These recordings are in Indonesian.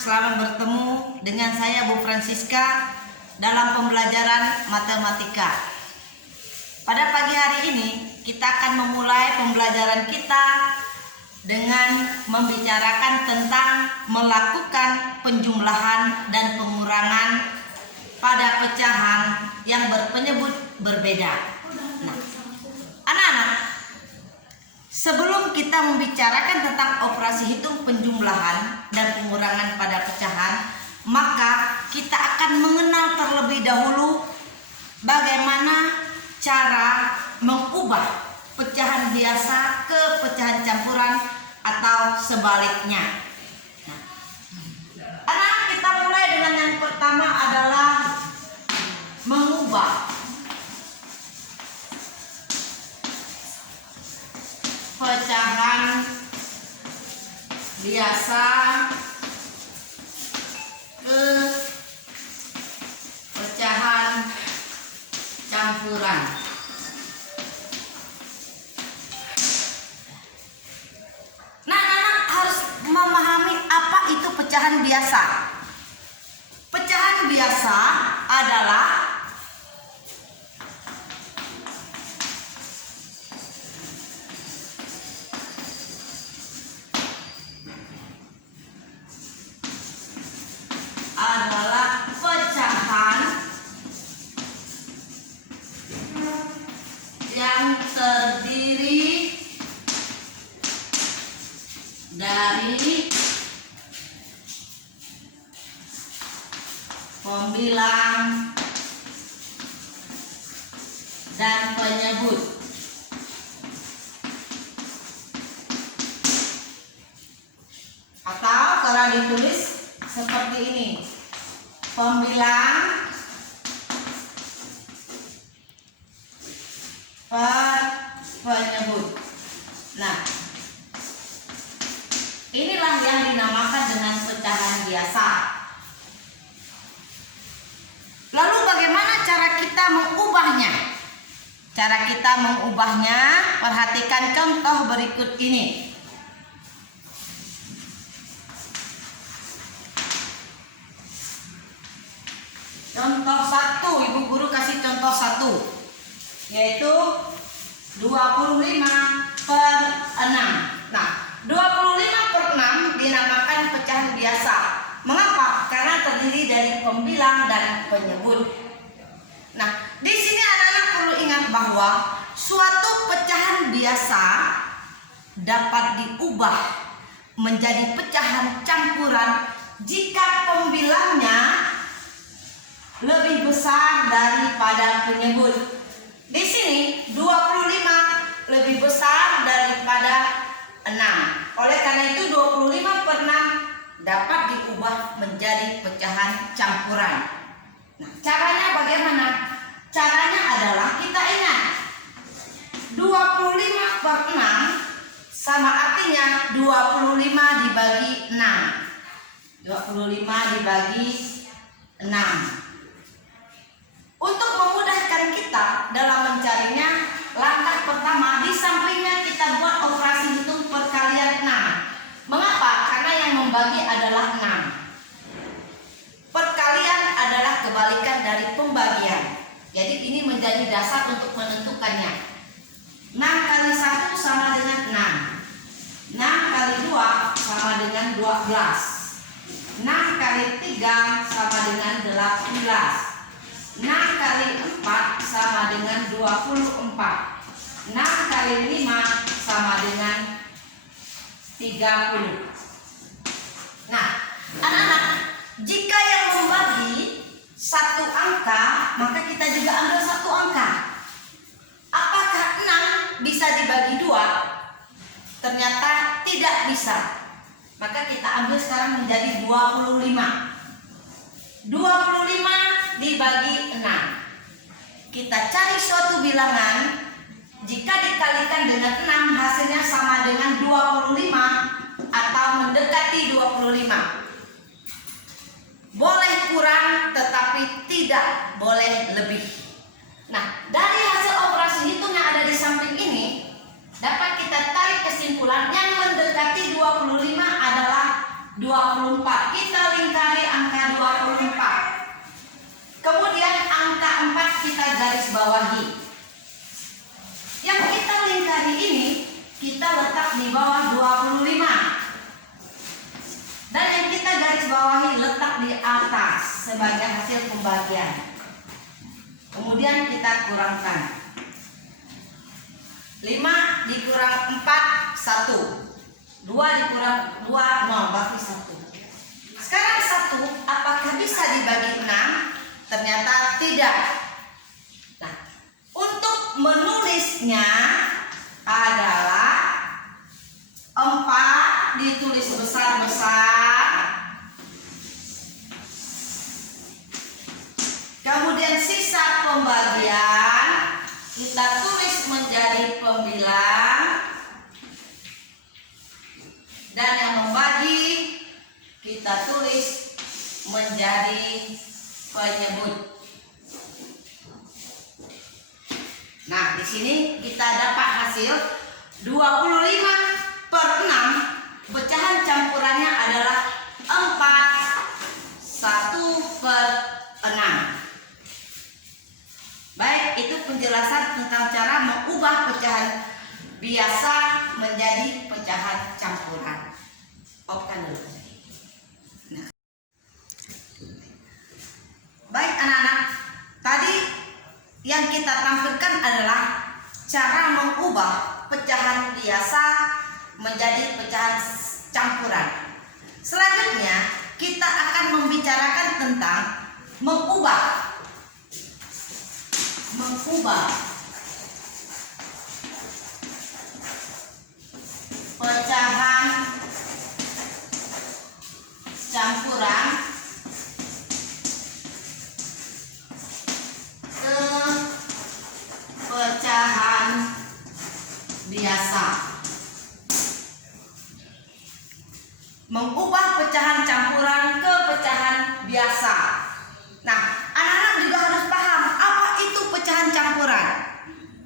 selamat bertemu dengan saya Bu Francisca dalam pembelajaran matematika. Pada pagi hari ini kita akan memulai pembelajaran kita dengan membicarakan tentang melakukan penjumlahan dan pengurangan pada pecahan yang berpenyebut berbeda. Nah, anak-anak, sebelum kita membicarakan tentang operasi hitung penjumlahan dan pengurangan pada pecahan, maka kita akan mengenal terlebih dahulu bagaimana cara mengubah pecahan biasa ke pecahan campuran atau sebaliknya. Nah, anak, kita mulai dengan yang pertama adalah mengubah pecahan biasa ke pecahan campuran. Nah, anak harus memahami apa itu pecahan biasa. Pecahan biasa adalah pecahan yang terdiri dari pembilang dan penyebut. Atau kalau ditulis seperti ini, pembilang per penyebut. Nah, inilah yang dinamakan dengan pecahan biasa. Lalu bagaimana cara kita mengubahnya? Cara kita mengubahnya, perhatikan contoh berikut ini. Contoh 1, Ibu Guru kasih contoh 1, yaitu 25 per 6. Nah, 25 per 6 dinamakan pecahan biasa. Mengapa? Karena terdiri dari pembilang dan penyebut. Nah, di sini anak-anak perlu ingat bahwa suatu pecahan biasa dapat diubah menjadi pecahan campuran jika pembilangnya lebih besar daripada penyebut. Di sini 25 lebih besar daripada 6. Oleh karena itu 25 per 6 dapat diubah menjadi pecahan campuran. Nah, caranya bagaimana? Caranya adalah kita ingat 25 per 6 sama artinya 25 dibagi 6. 25 dibagi 6. Untuk memudahkan kita dalam mencarinya, langkah pertama di sampingnya kita buat operasi hitung perkalian 6. Mengapa? Karena yang membagi adalah 6. Perkalian adalah kebalikan dari pembagian. Jadi ini menjadi dasar untuk menentukannya. 6 kali 1 sama dengan 6. 6 kali 2 sama dengan 12. 6 kali 3 sama dengan 18. 6 kali 4 sama dengan 24. 6 kali 5 sama dengan 30. Nah, anak-anak, jika yang membagi satu angka, maka kita juga ambil satu angka. Apakah 6 bisa dibagi 2? Ternyata tidak bisa. Maka kita ambil sekarang menjadi 25. 25 dibagi 6. Kita cari suatu bilangan, jika dikalikan dengan 6 hasilnya sama dengan 25 atau mendekati 25. Boleh kurang tetapi tidak boleh lebih. Nah, dari hasil operasi hitung yang ada di samping ini dapat kita tarik kesimpulan yang mendekati 25 adalah 24. Kita lingkari angka 24. Kemudian angka 4 kita garis bawahi. Yang kita lingkari ini kita letak di bawah 25. Dan yang kita garis bawahi letak di atas sebagai hasil pembagian. Kemudian kita kurangkan. 5 dikurang 4, 1. 2 dikurang 2, 0, berarti 1. Sekarang 1 apakah bisa dibagi 6? Ternyata tidak. Nah, untuk menulisnya adalah 4 ditulis besar-besar. Kemudian sisa pembagian kita tulis menjadi pembilang. Dan yang membagi kita tulis menjadi penyebut. Nah, di sini kita dapat hasil 25/6. Pecahan campurannya adalah 4, 1/6. Baik, itu penjelasan tentang cara mengubah pecahan biasa menjadi pecahan campuran. Opkan dulu. Nah. Baik anak-anak, tadi yang kita tampilkan adalah cara mengubah pecahan biasa menjadi pecahan campuran. Selanjutnya kita akan membicarakan tentang mengubah pecahan campuran ke pecahan biasa. Mengubah pecahan campuran ke pecahan biasa. Nah, anak-anak juga harus paham apa itu pecahan campuran.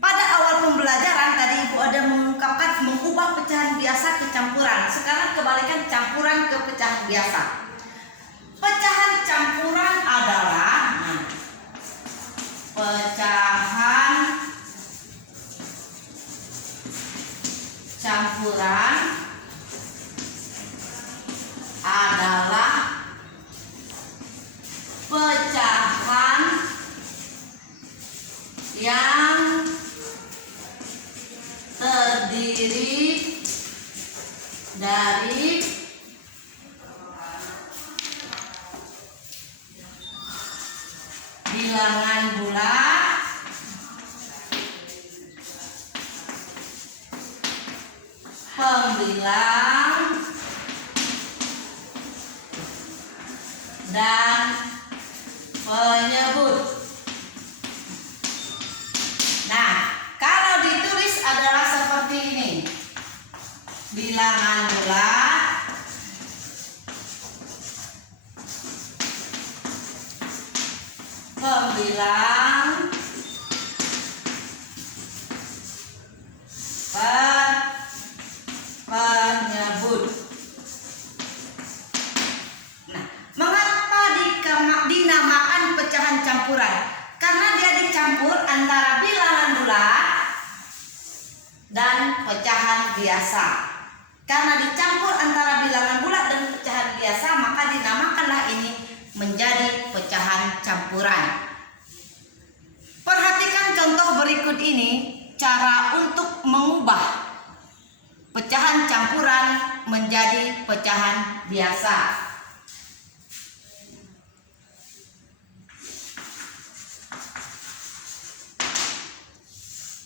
Pada awal pembelajaran tadi Ibu ada mengungkapkan mengubah pecahan biasa ke campuran. Sekarang kebalikan campuran ke pecahan biasa. Pecahan campuran adalah pecahan campuran adalah pecahan yang terdiri dari bilangan bulat, pembilang, dan penyebut. Nah, kalau ditulis adalah seperti ini. Bilangan bulat, pembilang, penyebut. Nah, mengapa dinamakan pecahan campuran? Karena dia dicampur antara bilangan bulat dan pecahan biasa. Karena dicampur antara bilangan bulat dan pecahan biasa, maka dinamakanlah ini menjadi pecahan campuran. Perhatikan contoh berikut ini, cara untuk mengubah pecahan campuran menjadi pecahan biasa.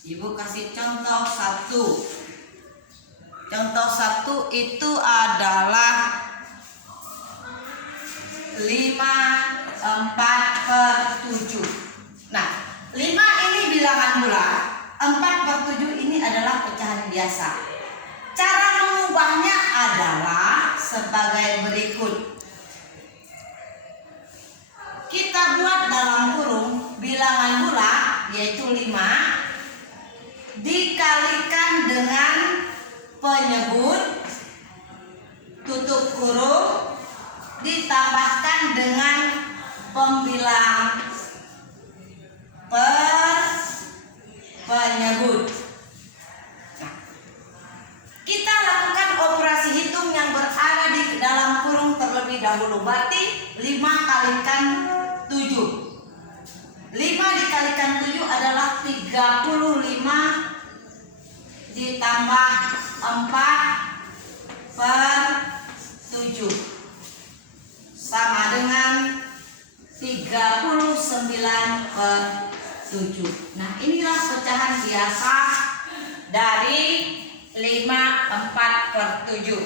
Ibu kasih contoh 1. Contoh 1 itu adalah 5/4/7. Nah, 5 ini bilangan bulat, 4/7 ini adalah pecahan biasa. Cara mengubahnya adalah sebagai berikut. Kita buat dalam kurung bilangan bulat yaitu 5 dikalikan dengan penyebut tutup kurung ditambahkan dengan pembilang penyebut. Nah, kita lakukan operasi hitung yang berada di dalam kurung terlebih dahulu. Berarti 5 kalikan 7. 5 dikalikan 7 adalah 35 ditambah 4/7 sama dengan 39/7. Nah, inilah pecahan biasa dari 5/4/7.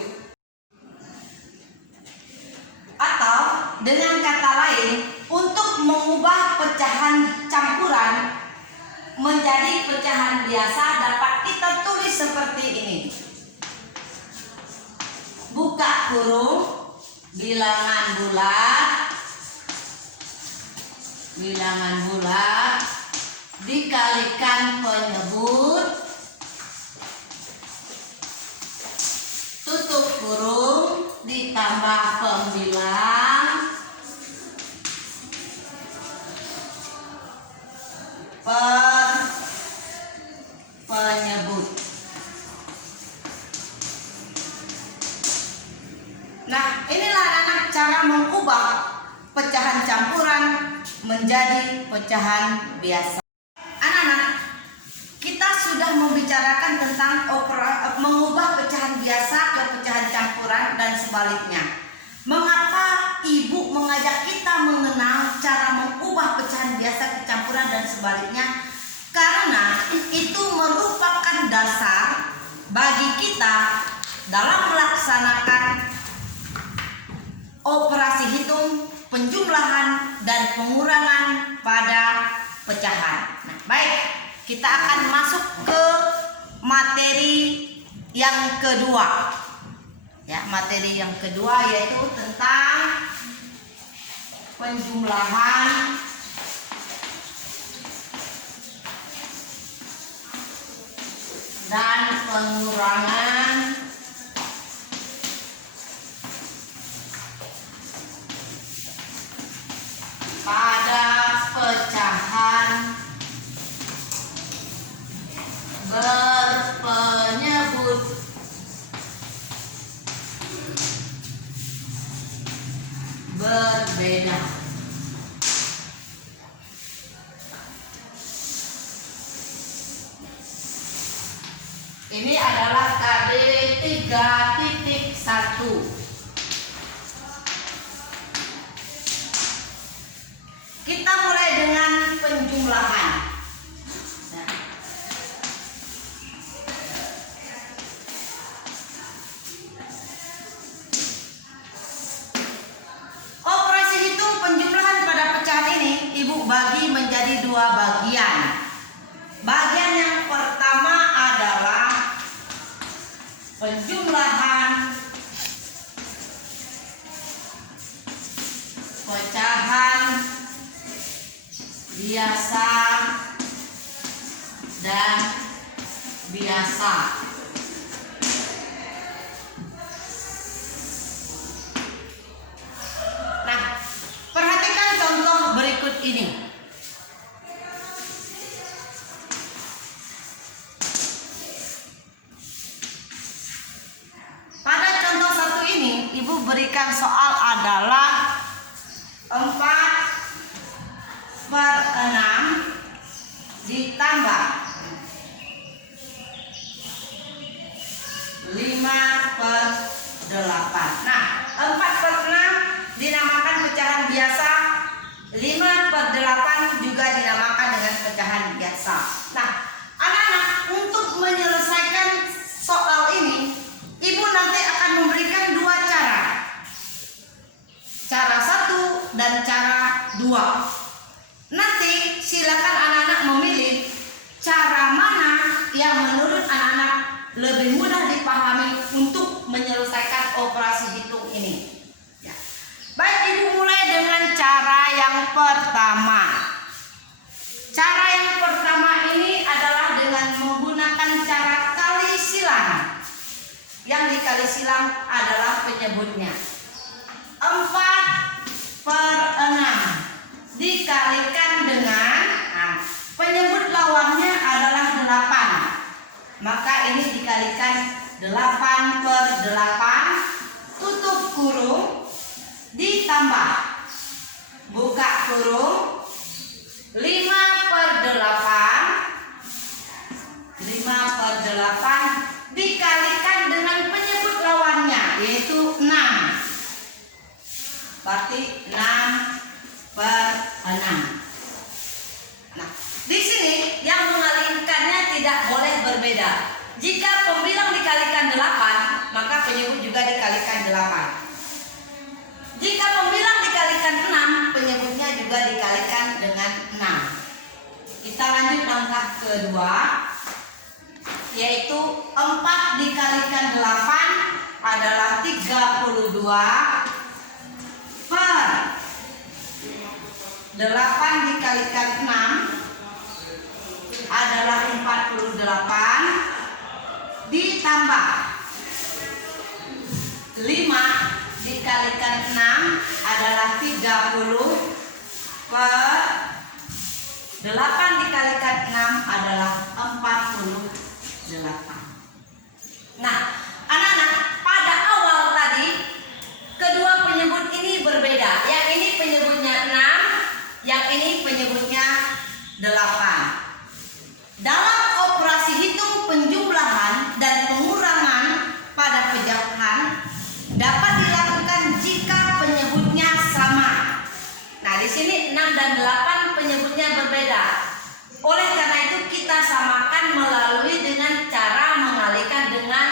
Atau dengan kata lain, untuk mengubah pecahan campuran menjadi pecahan biasa dapat kita tulis seperti ini. Buka kurung, bilangan bulat dikalikan penyebut, tutup kurung ditambah pembilang penyebut. Nah, inilah anak-anak cara mengubah pecahan campuran menjadi pecahan biasa. Anak-anak, kita sudah membicarakan tentang mengubah pecahan biasa ke pecahan campuran dan sebaliknya. Mengapa ibu mengajak kita mengenal cara mengubah pecahan biasa ke campuran dan sebaliknya? Karena itu merupakan dasar bagi kita dalam melaksanakan operasi hitung, penjumlahan, dan pengurangan pada pecahan. Nah, baik, kita akan masuk ke materi yang kedua. Ya, materi yang kedua yaitu tentang penjumlahan dan pengurangan pada pecahan berpenyebut berbeda. Ini adalah KD 3.1. Kita mulai dengan penjumlahan. Nah, operasi hitung penjumlahan pada pecahan ini ibu bagi menjadi 2 bagian. Bagian yang pertama adalah penjumlahan pecahan biasa dan biasa. Nah, perhatikan contoh berikut ini. Pada contoh 1 ini, ibu berikan soal adalah 4/6 ditambah 5/8. Nah, 4/6 dinamakan pecahan biasa, 5/8 juga dinamakan dengan pecahan biasa. Nah, anak-anak, untuk menyelesaikan soal ini, ibu nanti akan memberikan 2 cara. Cara 1 dan cara 2. Nanti silakan anak-anak memilih cara mana yang menurut anak-anak lebih mudah dipahami untuk menyelesaikan operasi hitung ini. Ya. Baik, ibu mulai dengan cara yang pertama. Cara yang pertama ini adalah dengan menggunakan cara kali silang. Yang dikali silang adalah penyebutnya. 4 dikalikan 8 per 8, tutup kurung, ditambah buka kurung 5 per 8, 5 per 8 dikalikan dengan penyebut lawannya yaitu 6. Berarti 6 per 6. Nah, di sini yang mengalihkannya tidak boleh berbeda. Jika pembilang dikalikan 8, maka penyebut juga dikalikan 8. Jika pembilang dikalikan 6, penyebutnya juga dikalikan dengan 6. Kita lanjut langkah kedua, yaitu 4 dikalikan 8 adalah 32 per 8 dikalikan 6 adalah 48, ditambah 5 dikalikan 6 adalah 30 per 8 dikalikan 6 adalah 48. Nah, anak-anak, pada awal tadi kedua penyebut ini berbeda. Yang ini penyebutnya 6, yang ini penyebutnya 8. Dalam operasi hitung penjumlahan dan pengurangan pada pecahan dapat dilakukan jika penyebutnya sama. Nah, di sini 6 dan 8 penyebutnya berbeda. Oleh karena itu kita samakan melalui dengan cara mengalihkan dengan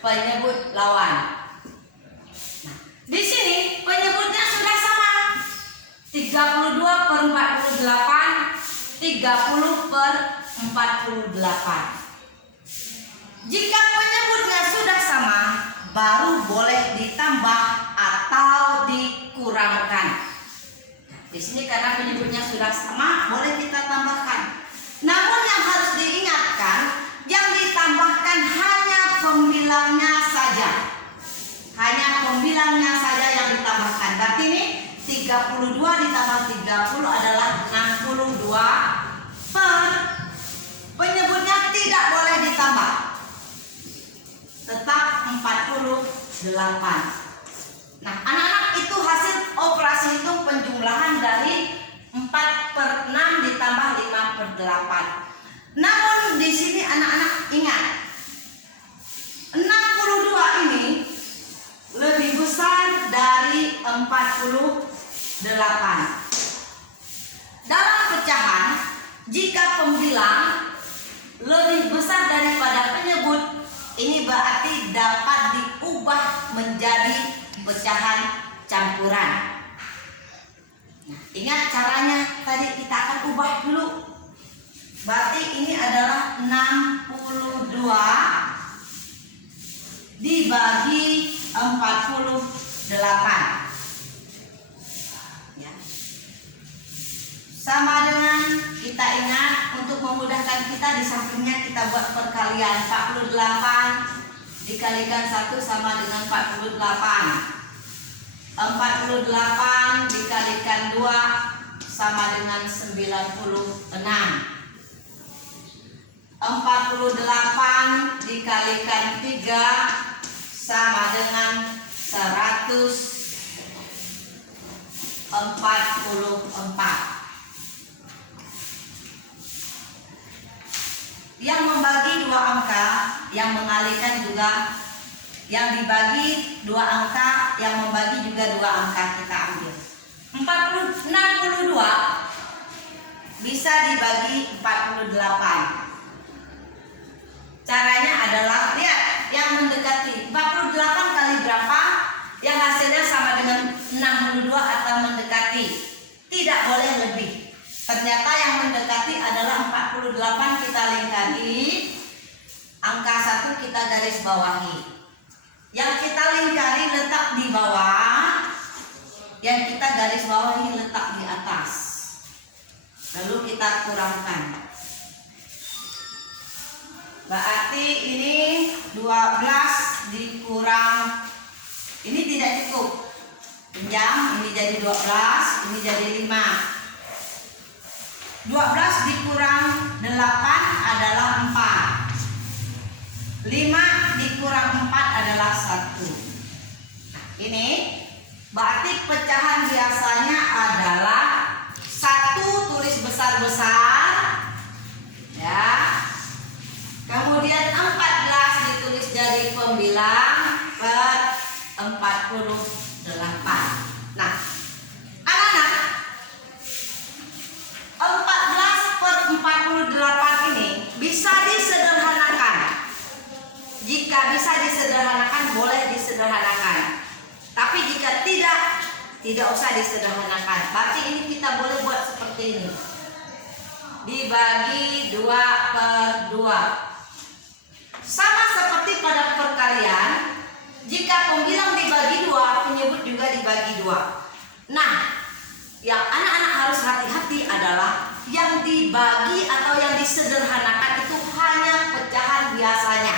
penyebut lawan. Nah, di sini penyebutnya sudah sama. 32 per 48, 30 per 48. Jika penyebutnya sudah sama, baru boleh ditambah atau dikurangkan. Di sini karena penyebutnya sudah sama, boleh kita tambahkan. Namun yang harus diingatkan, yang ditambahkan hanya pembilangnya saja. Hanya pembilangnya saja yang ditambahkan. Berarti ini 32 ditambah 30 adalah 62 per, penyebutnya tidak boleh ditambah, tetap 48. Nah, anak-anak, itu hasil operasi hitung penjumlahan dari 4 per 6 ditambah 5 per 8. Namun di sini anak-anak ingat, 62 ini lebih besar dari 48. Dalam pecahan, jika pembilang lebih besar daripada penyebut, ini berarti dapat diubah menjadi pecahan campuran. Nah, ingat caranya tadi kita akan ubah dulu. Berarti ini adalah 62 dibagi 48. Ya. Sama dengan kita ingat, untuk memudahkan kita di sampingnya kita buat perkalian. 48 dikalikan 1 sama dengan 48. 48 dikalikan 2 sama dengan 96. 48 dikalikan 3 sama dengan 144. Yang membagi dua angka, yang mengalihkan juga, yang dibagi dua angka, yang membagi juga dua angka kita ambil. 62 bisa dibagi 48. Caranya adalah, lihat yang mendekati 48 kali berapa, yang hasilnya sama dengan 62 atau mendekati, tidak boleh lebih. Ternyata yang mendekati adalah 48, kita lingkari, angka 1 kita garis bawahi. Yang kita lingkari letak di bawah, yang kita garis bawahi letak di atas. Lalu kita kurangkan. Berarti ini 12 dikurang, ini tidak cukup. Pinjam, ini jadi 12, ini jadi 5. 12 dikurang 8 adalah 4. 5 dikurang 4 adalah 1. Ini berarti pecahan biasanya adalah 1 tulis besar-besar ya. Kemudian 14 ditulis jadi pembilang per 48. Nah, anak-anak, 14 per 48 ini bisa disederhanakan. Jika bisa disederhanakan, boleh disederhanakan. Tapi jika tidak usah disederhanakan. Berarti ini kita boleh buat seperti ini. Dibagi 2 per 2. Sama seperti pada perkalian, jika pembilang dibagi 2, penyebut juga dibagi 2. Nah, yang anak-anak harus hati-hati adalah yang dibagi atau yang disederhanakan itu hanya pecahan biasanya.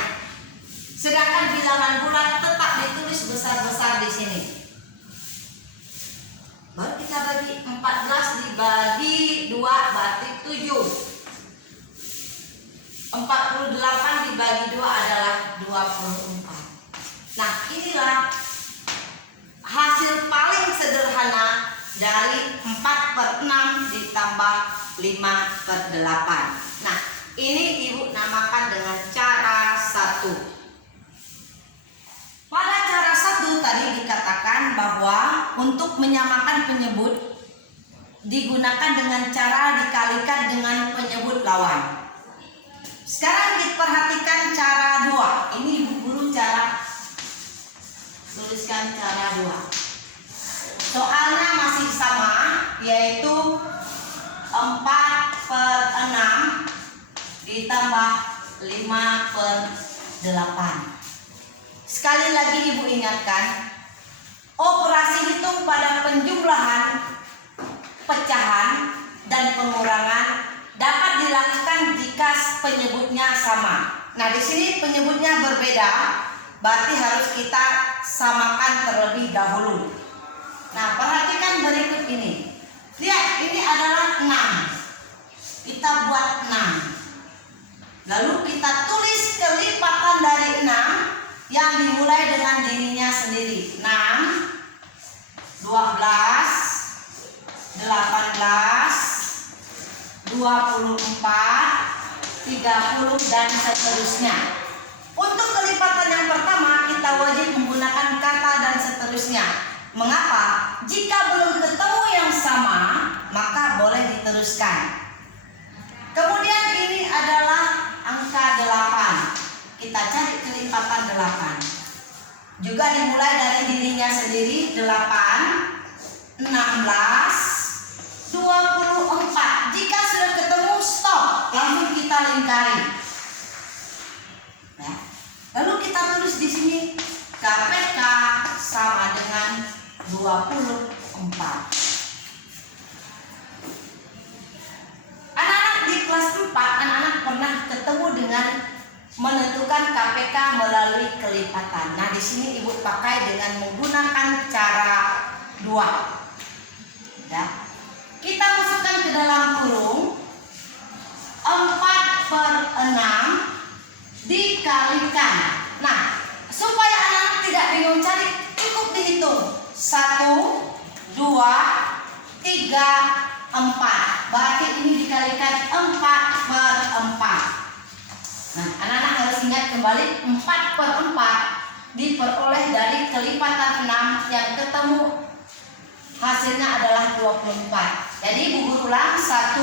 Sedangkan bilangan bulat tetap ditulis besar-besar di sini. Baru kita bagi 14 dibagi 2 berarti 7. 48 dibagi 2 adalah 24. Nah, inilah hasil paling sederhana dari 4 per 6 ditambah 5 per 8. Nah, ini ibu namakan dengan cara 1. Pada cara 1 tadi dikatakan bahwa untuk menyamakan penyebut digunakan dengan cara dikalikan dengan penyebut lawan. Sekarang diperhatikan cara 2. Ini ibu guru cara tuliskan cara 2. Soalnya masih sama, yaitu 4 per 6 ditambah 5 per 8. Sekali lagi ibu ingatkan, operasi hitung pada penjumlahan, pecahan, dan pengurangan dapat dilakukan jika penyebutnya sama. Nah, di sini penyebutnya berbeda, berarti harus kita samakan terlebih dahulu. Nah, perhatikan berikut ini. Lihat, ini adalah 6. Kita buat 6. Lalu kita tulis kelipatan dari 6 yang dimulai dengan dirinya sendiri. 6, 12, 18, 24, 30 dan seterusnya. Untuk kelipatan yang pertama kita wajib menggunakan kata dan seterusnya. Mengapa? Jika belum ketemu yang sama, maka boleh diteruskan. Kemudian ini adalah angka 8. Kita cari kelipatan 8. Juga dimulai dari dirinya sendiri. 8, 16, 24. Jika sudah ketemu, stop. Langsung kita lingkari. Ya. Lalu kita tulis di sini KPK sama dengan 24. Anak-anak di kelas 4, anak-anak pernah ketemu dengan menentukan KPK melalui kelipatan. Nah, di sini ibu pakai dengan menggunakan cara 2. Ya. Kita masukkan ke dalam kurung 4 per 6 dikalikan. Nah, supaya anak tidak bingung cari, cukup dihitung 1, 2, 3, 4. Berarti ini dikalikan 4 per 4. Nah, anak-anak harus ingat kembali 4 per 4 diperoleh dari kelipatan 6 yang ketemu hasilnya adalah 24. Jadi ibu guru ulang 1,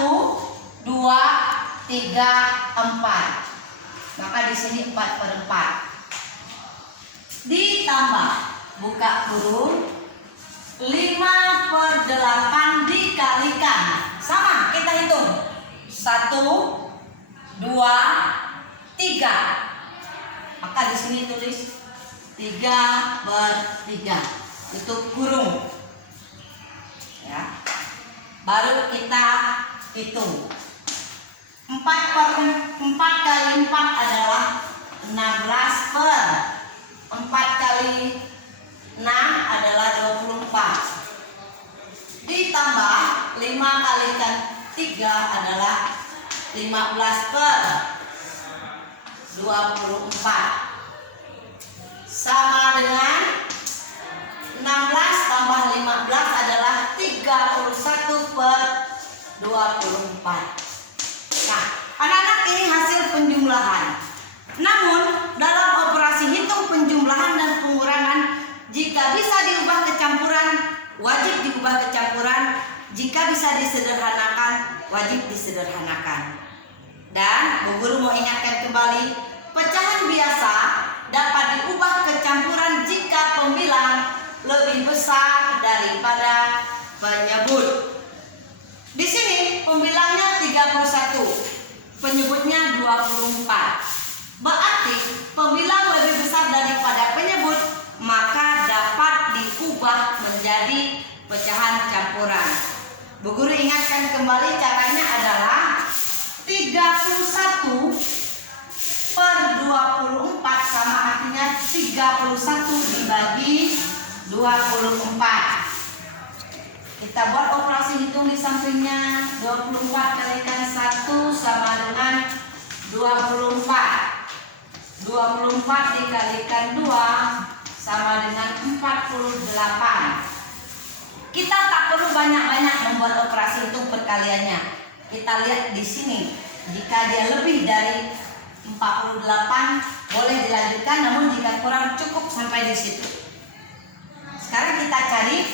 2, 3, 4. Maka di sini 4 per 4. Ditambah buka kurung 5 per 8 dikalikan. Sama, kita hitung 1, 2, 3. Maka di sini tulis 3 per 3. Itu kurung. Ya. Baru kita hitung. 4 kali 4 adalah 16 per 4 kali 6 adalah 24. Ditambah 5 kalikan 3 adalah 15 per 24. Sama dengan 16 tambah 15 adalah 31 per 24. Nah, anak-anak, ini hasil penjumlahan. Namun, dalam operasi hitung penjumlahan dan pengurangan, jika bisa diubah ke campuran, wajib diubah ke campuran. Jika bisa disederhanakan, wajib disederhanakan. Dan Bu Guru mau ingatkan kembali, pecahan biasa dapat diubah ke campuran jika pembilang lebih besar daripada penyebut. Di sini pembilangnya 31, penyebutnya 24. Berarti pembilang lebih besar daripada penyebut, maka dapat diubah menjadi pecahan campuran. Bu Guru ingatkan kembali, caranya adalah 31 per 24 sama artinya 31 dibagi 24. Kita buat operasi hitung di sampingnya. 24 kalikan 1 sama dengan 24. 24 dikalikan 2 sama dengan 48. Kita tak perlu banyak-banyak membuat operasi hitung perkaliannya. Kita lihat di sini, jika dia lebih dari 48 boleh dilanjutkan, namun jika kurang cukup sampai di situ. Sekarang kita cari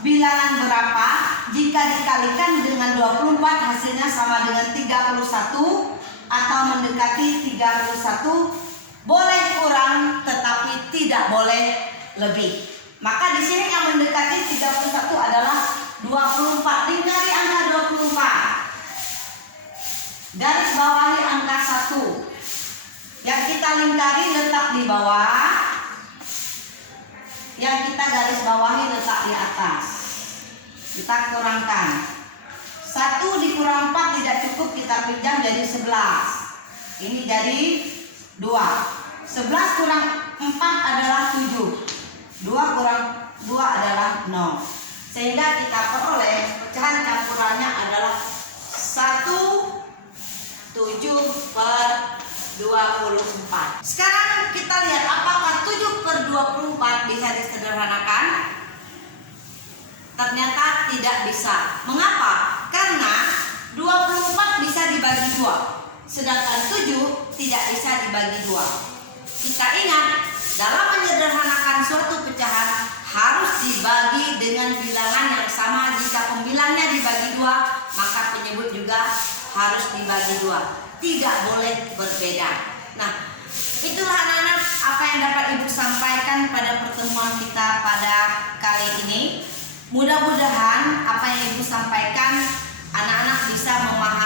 bilangan berapa jika dikalikan dengan 24 hasilnya sama dengan 31 atau mendekati 31. Boleh kurang tetapi tidak boleh lebih. Maka di sini yang mendekati 31 adalah 24. Lingkari angka 24. Garis bawahi angka 1. Yang kita lingkari letak di bawah, yang kita garis bawahi letak di atas. Kita kurangkan. 1 dikurang 4 tidak cukup, kita pinjam jadi 11. Ini jadi 2. 11 kurang 4 adalah 7. 2 kurang 2 adalah 0. Sehingga kita peroleh pecahan campurannya adalah 7 per 24. Sekarang kita lihat apakah 7 per 24 bisa disederhanakan? Ternyata tidak bisa. Mengapa? Karena 24 bisa dibagi 2, sedangkan 7 tidak bisa dibagi 2. Kita ingat, dalam menyederhanakan suatu pecahan harus dibagi dengan bilangan yang sama. Jika pembilangnya dibagi 2, maka penyebut juga harus dibagi 2. Tidak boleh berbeda. Nah, itulah anak-anak apa yang dapat Ibu sampaikan pada pertemuan kita pada kali ini. Mudah-mudahan apa yang Ibu sampaikan anak-anak bisa memahami